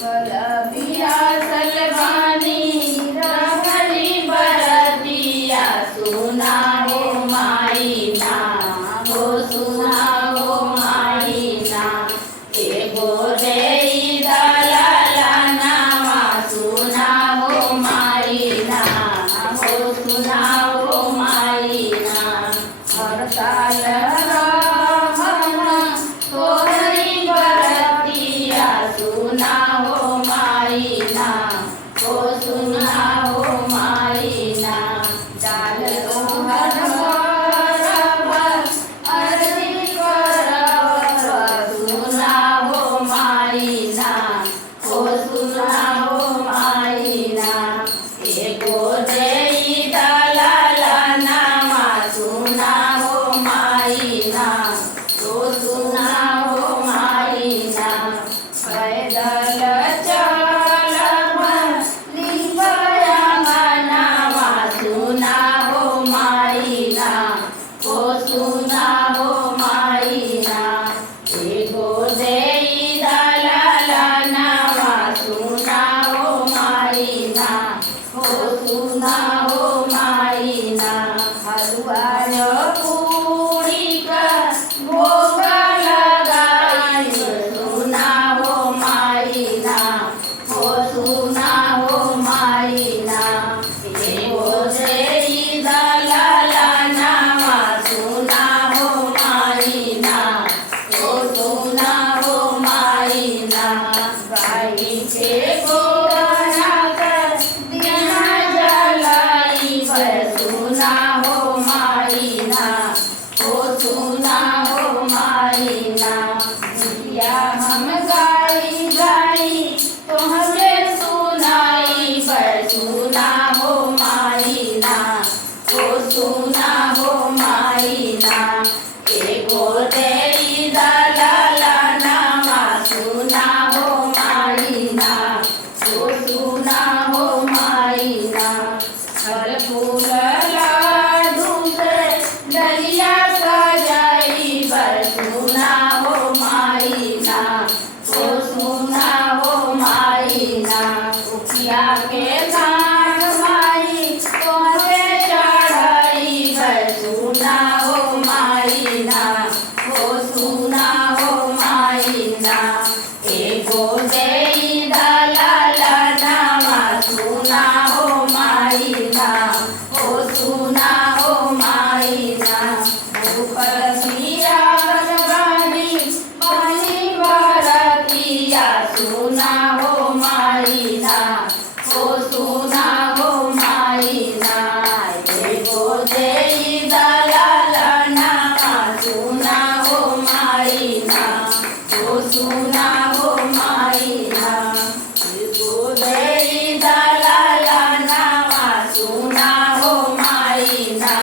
कलबिया सलमानी रमणी बरतिया सुना हो माईना हो सुना हो माईना एगो देई दलाला नामा सुना हो माईना हो सुना हो माईना हर साल रहन तोहरी बरतिया सुना हो माईना हो सुना हो माईना डाल तोहर बरबर अर्जी करब सुना हो माईना हो सुना हो माईना एगो देई दलाला नामा सुना हो माईना हो सुना हो माईना पैदल चलब लिंबया मनावा सुना हो माईना हो सुना हो माईना एगो देई दलाला नावा सुना हो माईना हो सुना हो माईना हलवाय पूरी का भोग लगाई सुना हो माईना हो सुना हो माईना एगो देई दलाला नामा सुना हो माईना हो सुना हो माईना गाईचे गोरा कर दिया जलाई सुना हो माईना हो सुना हो माईना दिया हम गाई गाई तोहरे सुनाई सुना हो माईना हो सुना हो माईना एगो देई दलाला नामा सुना हो माईना हो सुना हो माईना हर फूल लाडू से डलिया सजाई सुना हो माईना हो सुना हो माईना उखिया के कान माई तोहरे चढ़ाई सुना हो माईना हो सुना हो माईना एगो देई दलाला नामा सुना हो माईना हो सुना हो माईना ऊपर सिया बनवानी पानी बरतिया सुना हो माईना हो सुना हो माईना एगो देई दलाला नामा सुना हो माईना हो सुना